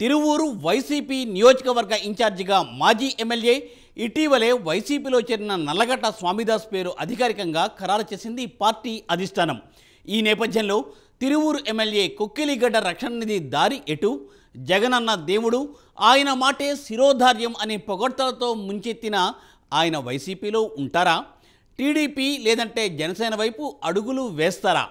Tiruvuru YCP నియోజకవర్గ ఇన్ఛార్జిగా మాజీ ఎమ్మెల్యే ఇటీవలే వైసీపీలో చేరిన నల్లగడ్డ స్వామిదాస్ పేరు అధికారికంగా ఖరారు చేసింది పార్టీ అధిష్టానం. ఈ నేపథ్యంలో తిరువూరు ఎమ్మెల్యే కొక్కిలిగడ్డ రక్షణ నిధి దారి ఎటు, జగనన్న దేవుడు, ఆయన మాటే శిరోధార్యం అనే పొగడ్తలతో ముంచెత్తిన ఆయన వైసీపీలో ఉంటారా? టీడీపీ లేదంటే జనసేన వైపు అడుగులు వేస్తారా?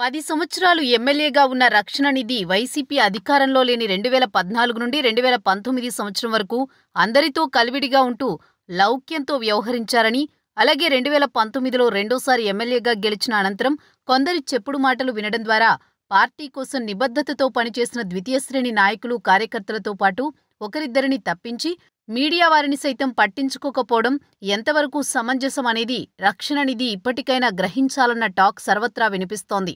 పది సంవత్సరాలు ఎమ్మెల్యేగా ఉన్న రక్షణ నిధి వైసీపీ అధికారంలో లేని 2014 నుండి 2019 సంవత్సరం వరకు అందరితో కలివిడిగా ఉంటూ లౌక్యంతో వ్యవహరించారని, అలాగే 2019లో రెండోసారి ఎమ్మెల్యేగా గెలిచిన అనంతరం కొందరి చెప్పుడు మాటలు వినడం ద్వారా పార్టీ కోసం నిబద్ధతతో పనిచేసిన ద్వితీయ శ్రేణి నాయకులు, కార్యకర్తలతో పాటు ఒకరిద్దరిని తప్పించి మీడియా వారిని సైతం పట్టించుకోకపోవడం ఎంతవరకు సమంజసం అనేది రక్షణ నిధి ఇప్పటికైనా గ్రహించాలన్న టాక్ సర్వత్రా వినిపిస్తోంది.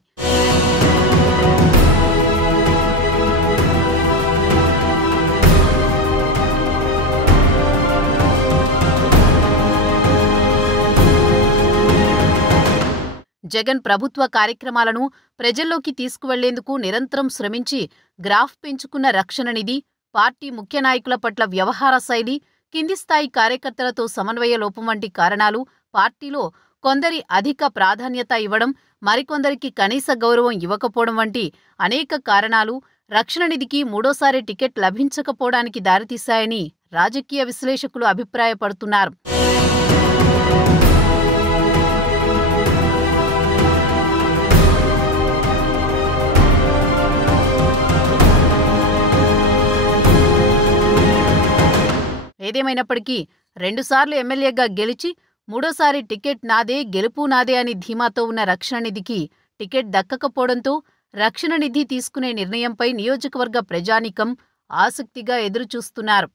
జగన్ ప్రభుత్వ కార్యక్రమాలను ప్రజల్లోకి తీసుకువెళ్లేందుకు నిరంతరం శ్రమించి గ్రాఫ్ పెంచుకున్న రక్షణ నిధి పార్టీ ముఖ్య నాయకుల పట్ల వ్యవహార శైలి, కింది స్థాయి కార్యకర్తలతో సమన్వయ లోపం వంటి కారణాలు, పార్టీలో కొందరి అధిక ప్రాధాన్యత ఇవ్వడం, మరికొందరికి కనీస గౌరవం ఇవ్వకపోవడం వంటి అనేక కారణాలు రక్షణ నిధికి మూడోసారి టికెట్ లభించకపోవడానికి దారితీశాయని రాజకీయ విశ్లేషకులు అభిప్రాయపడుతున్నారు. ఏదేమైనప్పటికీ రెండుసార్లు ఎమ్మెల్యేగా గెలిచి మూడోసారి టికెట్ నాదే, గెలుపు నాదే అని ధీమాతో ఉన్న రక్షణ నిధికి టికెట్ దక్కకపోవడంతో రక్షణ నిధి తీసుకునే నిర్ణయంపై నియోజకవర్గ ప్రజానీకం ఆసక్తిగా ఎదురుచూస్తున్నారు.